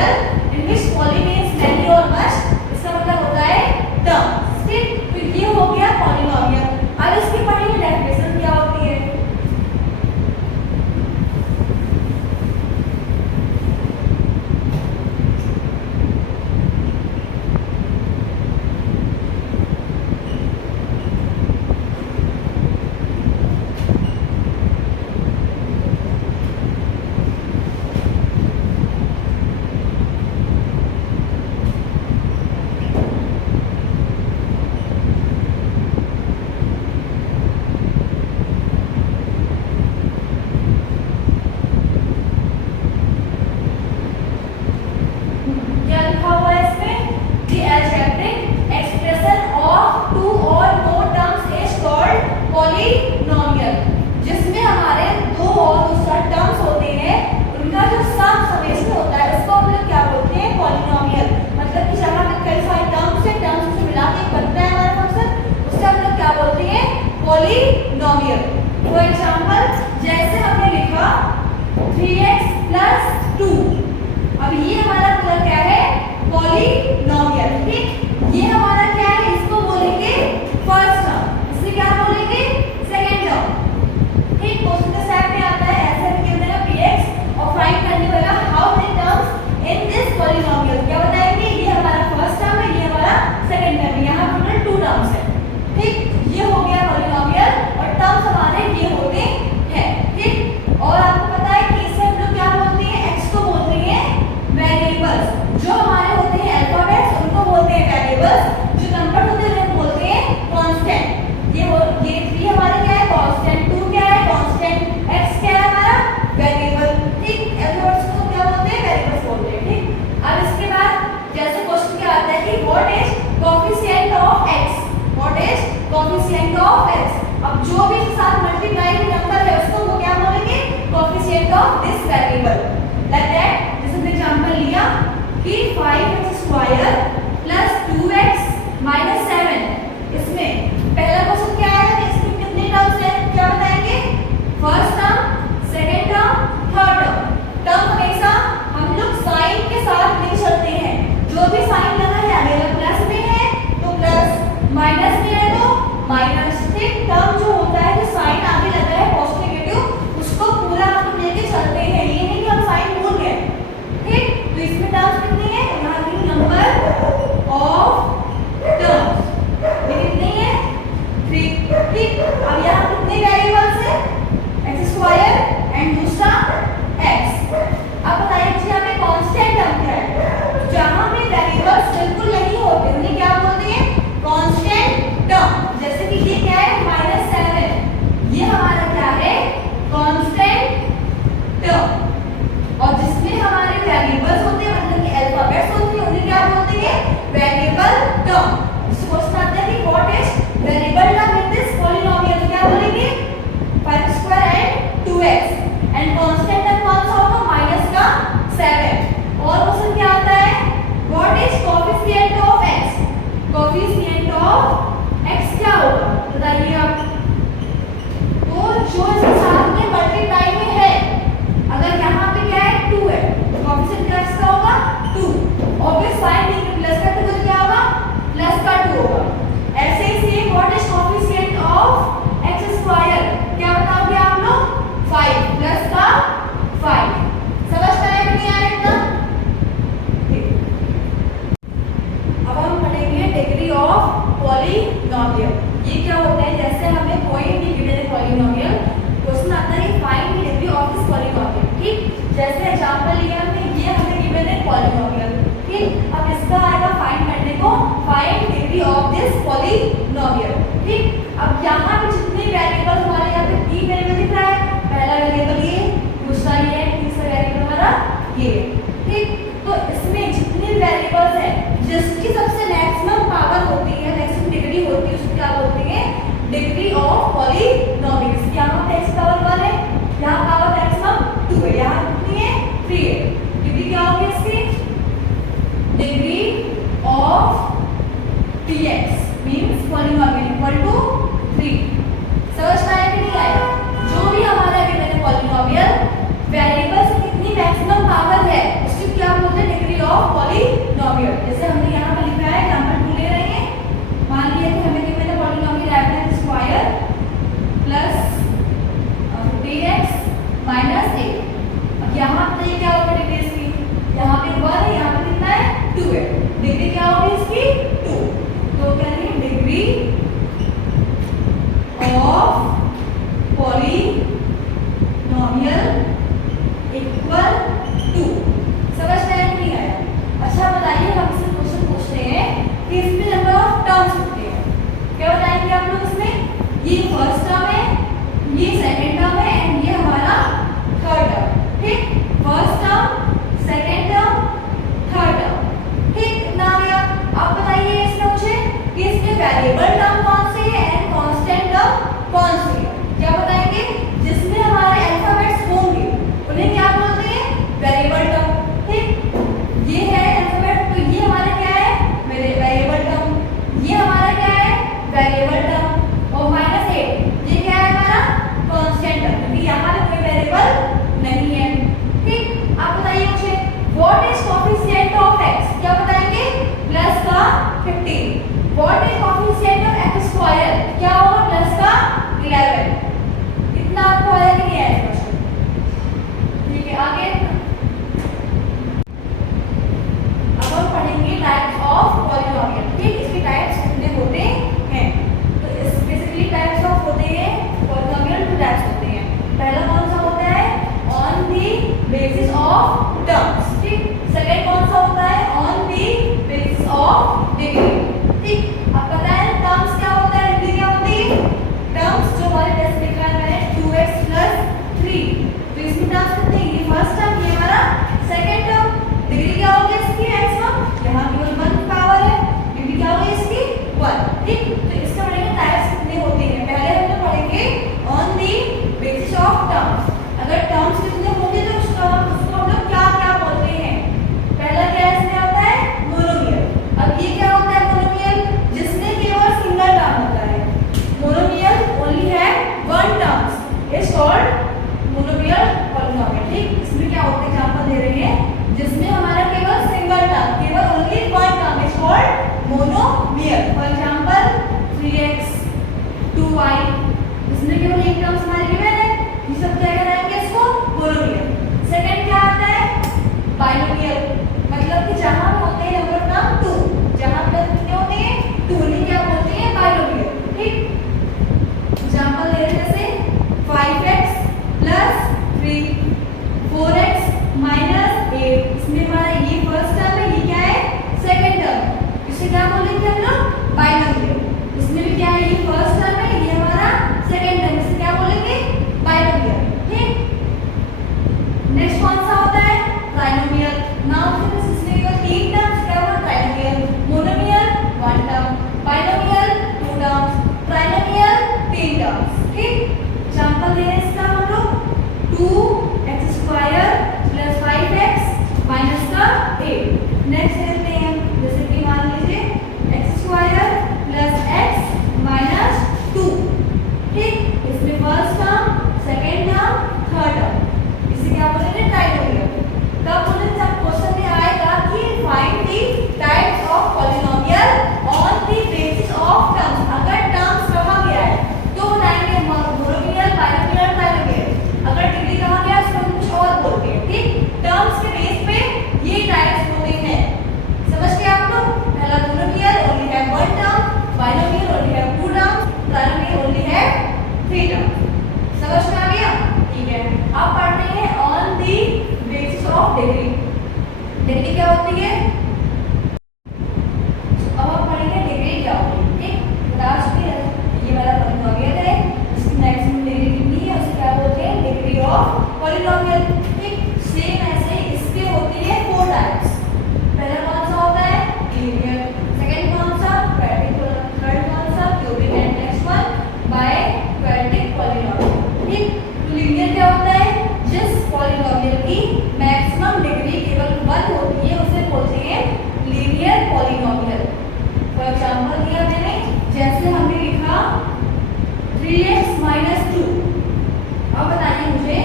Polynomial इन विच poly means many और much, इसका मतलब होता है टर्म। ठीक, तो ये हो गया पॉलिनोमियल। अब इसकी पढ़ेंगे डेफिनेशन क्या होती है। पॉलिनोमियल। फॉर एग्जांपल जैसे हमने लिखा 3x + 2, अब ये हमारा पूरा क्या है पॉलिनोमियल। ठीक, ये हमारा क्या है, इसको बोलेंगे फर्स्ट टर्म, इसे क्या बोलेंगे सेकंड टर्म। ठीक, क्वेश्चन के स्टेप में आता है ऐसे भी गिवन है px और फाइंड करने वाला how many terms in this polynomial, क्या बताएंगे ये हमारा फर्स्ट टर्म है, ये हमारा सेकंड टर्म है, यहाँ टोटल 2 टर्म्स है। ठीक, ये हो गया पॉलिनोमियल और टर्म्स हमारे ये होते हैं। ठीक, और आपको पता है कि इसे हम लोग क्या बोलते हैं, x को बोलते हैं वेरिएबल्स, जो हमारे होते हैं अल्फाबेट्स उनको बोलते हैं वेरिएबल्स, जो नंबर होते हैं उन्हें बोलते हैं कांस्टेंट। ये 3 हमारे क्या है कांस्टेंट, 2 क्या है कांस्टेंट, x क्या है हमारा वेरिएबल। ठीक, अल्फाबेट्स को क्या बोलते हैं वेरिएबल्स बोलते हैं। ठीक, अब इसके बाद जैसे क्वेश्चन क्या आता है कि what is coefficient of x, what is coefficient of x। अब जो भी इसके साथ मल्टीप्लाई नंबर है उसको वो क्या बोलेंगे coefficient of this variable. Like that जैसे हमने एग्जांपल लिया कि 5x² + 2x - 7, इसमें पहला क्वेश्चन क्या है कि इसमें कितने टर्म्स हैं, क्या बताएंगे first term, second term, third term. Term हमेशा हम लोग साइन के साथ नहीं चलते हैं, जो भी साइन लगा है अगर प्लस में है तो प्लस, माइनस में है तो माइनस। ठीक, टर्म जो होता है जो साइन आगे लगा है पॉजिटिव नेगेटिव उसको पूरा हम लेके चलते हैं, ये नहीं कि हम साइन भूल गए। ठीक, तो इसमें टर्म्स कितनी है, यहाँ की नंबर ऑफ टर्म्स ये कितनी है 3। ठीक, अब यहाँ कितने वेरिएबल्स है x² एंड दूसरा x। अब बताइए कि यहाँ पे कांस्टेंट टर्म क्या है, जहां पे वेरिएबल्स बिल्कुल नहीं होते उन्हें क्या बोलते हैं कांस्टेंट टर्म। जैसे कि ये क्या है -7, ये हमारा क्या है कांस्टेंट टर्म, और जिसमें हमारे वेरिएबल्स होते हैं मतलब कि अल्फाबेट्स होते हैं उन्हें क्या बोलते हैं वेरिएबल टर्म। क्वेश्चन आता है कि what is variable term in this polynomial, क्या बोलेंगे 5² and 2x and constant term कौन सा होगा -7। और क्वेश्चन क्या आता है what is coefficient of x, coefficient of x क्या होगा बताइए आप। तो जो इसके साथ में मल्टीप्लाई में है, अगर यहाँ पे क्या है 2 है तो कोएफिशिएंट x का होगा 2, और फिर साइन लेके प्लस का 2 तो क्या होगा प्लस का 2 होगा। ऐसे ही same what is coefficient of x², क्या बताओगे आप लोग 5 प्लस का 5। समझ में आया कि नहीं आया इतना। अब हम पढ़ेंगे डिग्री ऑफ पॉलिनोमियल। ये क्या होता है, जैसे हमें कोई भी गिवन है पॉलिनोमियल, क्वेश्चन आता है find the degree of this polynomial. ठीक, जैसे एग्जांपल लिया हमने, ये हमें गिवन है पॉलिनोमियल। ठीक, अब इसका आएगा फाइंड करने को find degree of this polynomial. ठीक, अब यहाँ पे जितने वेरिएबल हमारे यहाँ पे 3 वेरिएबल दिख रहा है, पहला वेरिएबल ये, दूसरा ये है, तीसरा वेरिएबल हमारा ये। ठीक, तो इसमें जितने वेरिएबल्स हैं जिसकी सबसे मैक्सिमम पावर होती है, मैक्सिमम डिग्री होती है, उसको क्या बोलते हैं डिग्री ऑफ पॉलिनोमियल। यहाँ पे x पावर 1 है, यहाँ पावर मैक्सिमम 2 है, यहाँ कितनी है 3 है। डिग्री क्या होगी इसकी degree of px means polynomial equal to 3। समझ में आया कि नहीं आया। जो भी हमारा गिवन है पॉलिनोमियल वेरिएबल्स की कितनी मैक्सिमम पावर है उसको क्या बोलते हैं डिग्री ऑफ पॉलिनोमियल। जैसे हमने यहाँ पे लिखा है, एग्जांपल 2 ले रहे हैं, मान लिया कि हमें गिवन है polynomial f square plus 15x minus 8। अब यहाँ पे क्या होगा डिग्री इसकी, यहाँ पे 1 है, यहाँ पे कितना है 2 है, डिग्री क्या होगी इसकी 2। तो कहेंगे degree of polynomial equal to. समझ में आया नहीं आया? अच्छा बताइए, हम इससे क्वेश्चन पूछते हैं कि इसमें नंबर ऑफ टर्म्स कितने हैं। क्या बताएंगे आप लोग इसमें? ये फर्स्ट टर्म है, ये सेकंड टर्म है एंड ये हमारा थर्ड टर्म। ठीक, first term, second term, third term. ठीक, इतना आ गया। आप बताइए इसमें मुझे कि इसमें वेरिएबल टर्म कौन सी है एंड कांस्टेंट टर्म कौन सी है। क्या बताएंगे? जिसमें हमारे अल्फाबेट्स होंगे उन्हें क्या बोलते हैं? Variable term. ठीक, ये है अल्फाबेट, तो ये हमारा क्या है? Variable term. ये हमारा क्या है? Variable term. और -8 ये क्या है हमारा? कांस्टेंट टर्म, क्योंकि यहाँ पे कोई वेरिएबल नहीं है। ठीक, आप बताइए मुझे what is coefficient of x। क्या बताएंगे? प्लस का 15। What is coefficient of x square. क्या होगा? प्लस का 11। इतना आपको आया कि नहीं आया क्वेश्चन? ठीक है, आगे अब हम पढ़ेंगे टाइप्स ऑफ पॉलिनोमियल। ठीक, इसके टाइप्स कितने होते हैं? तो इस बेसिकली टाइप्स ऑफ होते हैं पॉलिनोमियल, 2 टाइप्स होते हैं। पहला कौन सा होता है? On the basis of terms. ठीक, सेकंड कौन सा होता है? On the basis of degree. ठीक, अब पता है टर्म्स क्या होता है, डिग्री क्या होती है? टर्म्स जो हमारे टेस्ट में लिखा है 2x + 3, तो इसमें टर्म्स कितने हैं? ये फर्स्ट टर्म, ये हमारा सेकंड टर्म। डिग्री क्या होगी इसकी? मैक्सिमम, यहाँ केवल 1 पावर है, डिग्री क्या होगी इसकी? 1। ठीक, तो इसका पढ़ेंगे टाइप्स कितने होते हैं। पहले हम लोग पढ़ेंगे on the basis of terms. अगर टर्म्स कितने होंगे तो उसको हम लोग क्या क्या बोलते हैं? पहला क्या इसमें होता है? मोनोमियल। अब ये क्या होता है मोनोमियल? जिसमें केवल सिंगल टर्म होता है। मोनोमियल ओनली है 1 terms is called monomial polynomial. ठीक, इसमें क्या होता है? एग्जांपल दे रहे हैं जिसमें हमारा केवल सिंगल टर्म, केवल only 1 term is called monomial. For example 3x 2y, इसमें केवल एक टर्म्स हमारे गिवन है, ये सब क्या कराएंगे इसको? मोनोमियल। सेकंड क्या आता है? बाइनोमियल, मतलब कि जहां होते हैं नंबर ऑफ टर्म 2, जहां पर कितने होते हैं? 2, नहीं क्या बोलते हैं? बाइनोमियल। ठीक, एग्जांपल ले रहे हैं जैसे 5x + 3, 4x - 8, इसमें हमारा ये फर्स्ट टर्म है, ये क्या है? Second term. इसे क्या बोलेंगे हम लोग? बाइनोमियल। इसमें भी क्या है? ये फर्स्ट टर्म है, ये हमारा सेकंड टर्म, इसे क्या बोलेंगे? बाइनोमियल। ठीक, नेक्स्ट कौन सा होता है? ट्राइनोमियल। नाउ इसमें केवल 3 टर्म्स, क्या होगा? Trinomial. Monomial 1 term, binomial 2 terms, trinomial 3 terms. ठीक, एग्जांपल दे रहे हैं इसका हम लोग 2x² + 5x - 8। नेक्स्ट देखते हैं, जैसे कि मान लीजिए x² + x - 2। ठीक, इसमें first term, second term, third term, इसे क्या बोलेंगे? ट्राइनोमियल। तब बोलेंगे जब क्वेश्चन में आएगा कि find the types of polynomial on the basis of terms. अगर टर्म्स कहा गया है तो बताएंगे मोनोमियल, बाइनोमियल, ट्राइनोमियल। अगर डिग्री कहा गया है तो कुछ और बोलते हैं। ठीक, टर्म्स के बेस पे ये टाइप्स होते हैं। समझ गए आप लोग? पहला मोनोमियल ओनली है 1 टर्म, बाइनोमियल ओनली है 2 टर्म, ट्राइनोमियल ओनली है 3 टर्म। समझ में आ गया? ठीक है, अब पढ़ते हैं on the basis of degree. Degree क्या होती है? अब हम पढ़ेंगे डिग्री क्या होती है। ठीक, लास्ट में ये वाला पॉलिनोमियल है, इसकी मैक्सिमम डिग्री कितनी है उसे क्या बोलते हैं? Degree of polynomial. ठीक, सेम ऐसे इसके होती है 4 टाइप्स। पहला कौन सा होता है? लीनियर। सेकंड कौन सा? क्वाड्रेटिक। थर्ड कौन सा? Cubic. And next one biquadratic polynomial. ठीक, तो लीनियर क्या होता है? जिस पॉलिनोमियल की मैक्सिमम डिग्री केवल 1 होती है उसे बोलते हैं लीनियर पॉलिनोमियल। फॉर एग्जांपल दिया मैंने, जैसे हमने लिखा 3x - 2। अब बताइए मुझे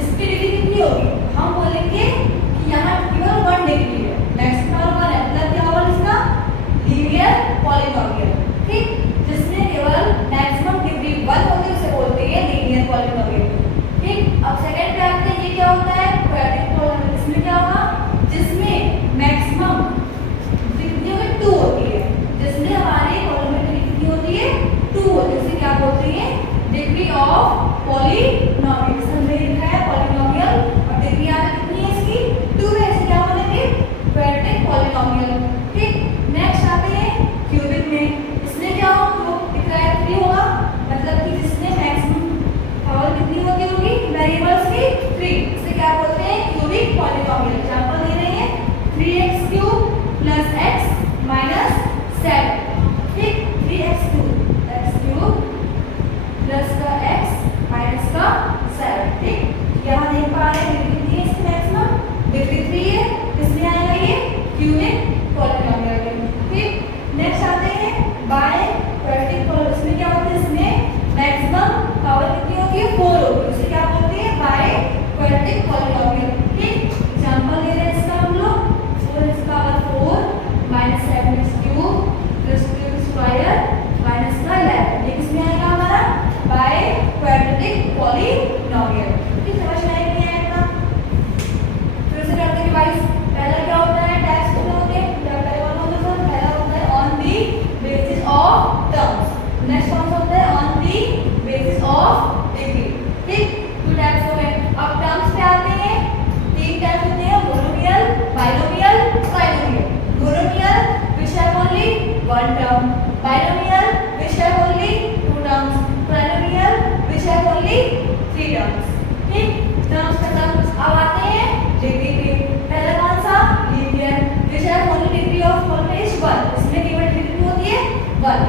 इसकी डिग्री कितनी होगी? हम बोलेंगे कि यहाँ केवल 1 डिग्री है। Binomial which have only 2 terms, trinomial which have only 3 terms. ठीक, टर्म्स खत्म। अब आते हैं डिग्री पे। पहला कौन सा? Linear which have only degree of voltage 1, इसमें केवल डिग्री होती है 1।